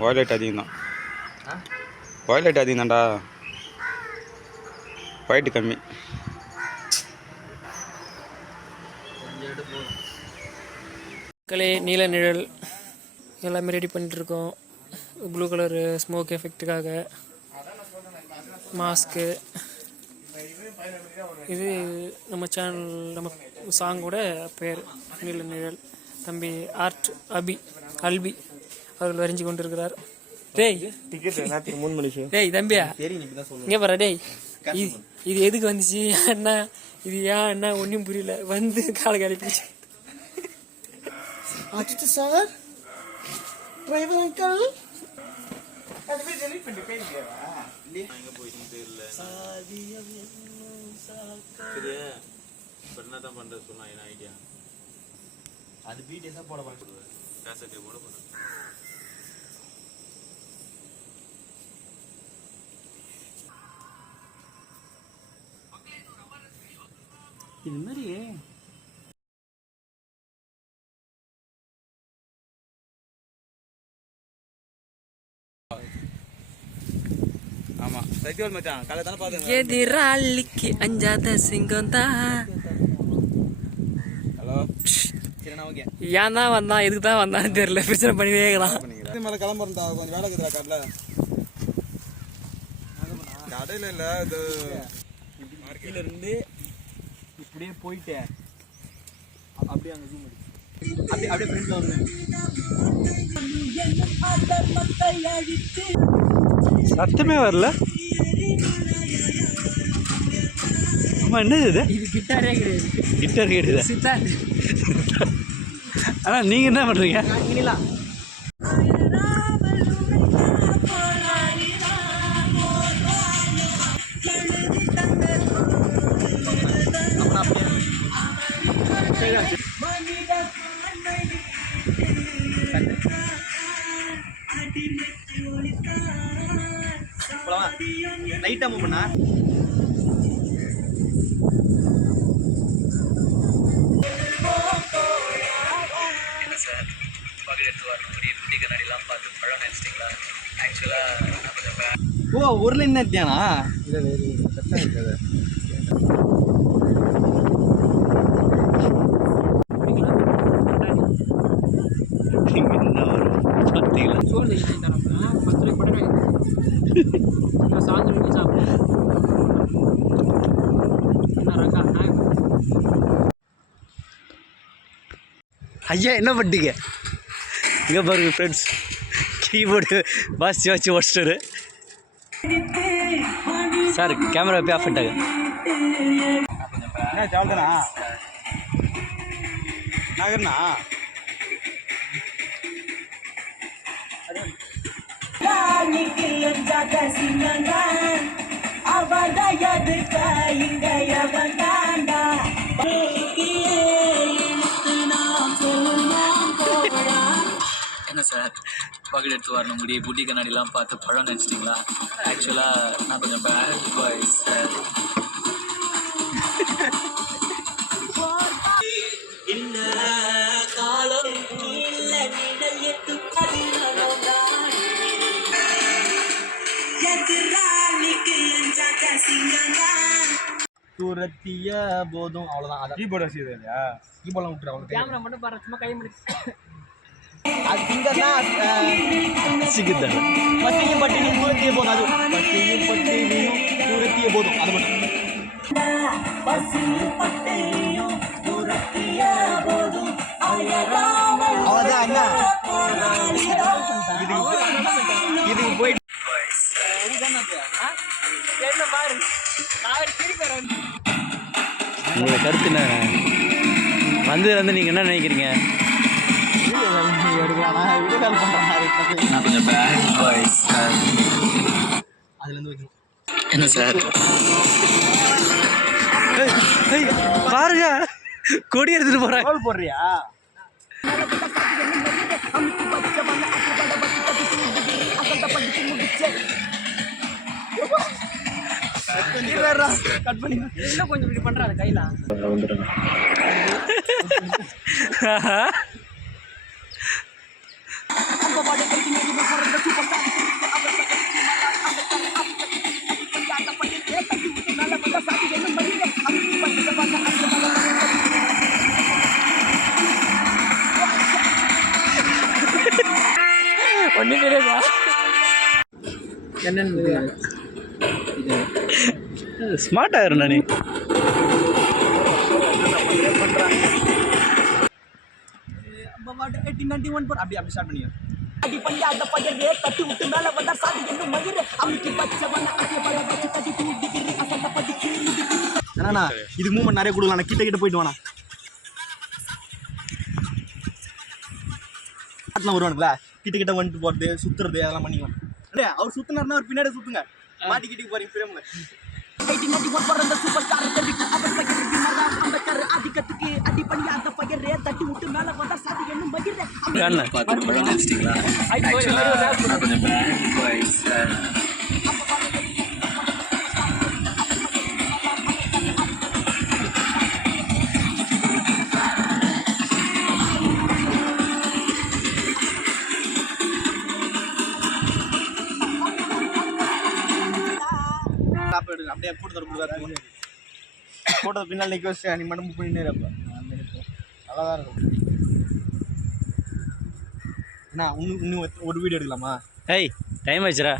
Violet அதிகம் தான். Violet அதிகம் தான்டா, ஒயிட் கம்மி. மக்களே, நீல நிழல் எல்லாமே ரெடி பண்ணிட்டுருக்கோம். ப்ளூ கலரு ஸ்மோக் எஃபெக்ட்டுக்காக மாஸ்க்கு. இது நம்ம சேனல், நம்ம சாங்கோட பேர் நீல நிழல். தம்பி ஆர்ட் அல்பி அவர்கள் வரைஞ்சி கொண்டு இருக்கிறார். டேய் டேய் தம்பியா, இங்கே பாரு டேய், இது எதுக்கு வந்துச்சு அண்ணா, இது ஏன் அண்ணா ஒன்றும் புரியல. வந்து காலை கழிப்பிச்சு. அச்சிட்டு சார், டிரைவர் அங்கிள் அது பீடிஎஸ்ஸா போட போட இது மாதிரி ஆமாம் சைக்கிள் மச்சான் காலை தானே பார்த்து. எதிராளிக்கு அஞ்சாத சிங்கம் தான். ஹலோ, ஏன் தான் வந்தான், எதுக்கு தான் வந்தான்னு தெரியல. பிரச்சனை பண்ணி வேகலாம். மேலே கிளம்புறா, கொஞ்சம் வேலை இருக்குதா கடையில்? கடையில் இல்லை, இது இருந்து இப்படியே போயிட்டேன். அப்படியே அங்கே ஜூம் அடி, அப்படியே ஃப்ரெண்ட்ல வந்து சத்தமே வரல. ஆமா, என்னது இது? இது கிட்டாரே கிடையாது. கிட்டார் கேட்டுதா? சித்தார். ஆனால் நீங்கள் என்ன பண்ணுறீங்க? லைட்டாக மூவ் பண்ணா ஓ ஊரில் என்ன இருத்தியானா? ஐயா என்ன பண்ணிட்டீங்க? இங்கே பாருங்க ஃப்ரெண்ட்ஸ், கீபோர்டு வாசி வாசி உடச்சிட்டாரு சார். கேமரா போய் ஆஃப் பண்ணிட்டாங்க. என்ன சால்தானா நாகர்ண்ணா? என்ன சார், பக்கெட் எடுத்து வரணும், முடி புட்டி கண்ணாடிலாம் பார்த்து பழம் நினச்சிட்டிங்களா? ஆக்சுவலாக நான் கொஞ்சம் பேட் பாய் சார். தூரத்திய போதும் அவ்வளோதான். கீபோர்டு வசதி இல்லையா? கீபோர்ட்லாம் விட்டுரு, அவ்வளோ கேமரா மட்டும் பாரு, சும்மா கை முடிச்சு. அது சிங்கர்னா சிக்கித்தாரு. பசியும் பட்டினியும் தூரத்திய போதும். அது பசியும் பட்டினியும் தூரத்திய போதும், அது மட்டும். அவ்வளோதான். இதுக்கு போயிட்டு என்ன பாரு, உங்களை கருத்து என்ன? வந்து நீங்கள் என்ன நினைக்கிறீங்க? நான் கொஞ்சம் பேட் பாய் சார். அதுலேருந்து வைக்கணும். என்ன சார், பாருங்க, கொடி எடுத்துட்டு போறாங்க. போடுறியா? கட் பண்ணி இன்னும் கொஞ்சம் இப்படி பண்றாரு கையில. ஒன்றும் தெரியாதா என்னன்னு ஸ்மார்ட்டாக இருண்ணா நீ. அப்படி அப்படி ஸ்டார்ட் பண்ணியா அண்ணா இது மூமெண்ட் நிறைய கொடுக்கலாம் கிட்ட கிட்ட போயிட்டு வாண்ணா பாட்டுலாம் வருவானுங்களா கிட்ட கிட்ட வந்துட்டு போறது சுத்துறது அதெல்லாம் பண்ணிக்கலாம் அண்ணே அவர் சுத்தினாருன்னா அவர் பின்னாடி சுத்துங்க மாட்டிக்கிட்டு போறீங்க ஃப்ரேம்ல அண்ணா பார்த்து பழம் நினச்சிட்டிங்களா ஆக்சுவலாக நான் கொஞ்சம் பேட் பாய்ஸ் சார். அப்படியே கூட்டத்தில் கொடுக்குறாரு கூட்டத்தை பின்னால் நிற்க வச்சு நீ மட்டும் பண்ணினே இருப்ப நல்லா தான் இருக்கும் அண்ணா இன்னும் ஒரு வீடியோ எடுக்கலாமா? ஏய் டைம் ஆச்சுடா.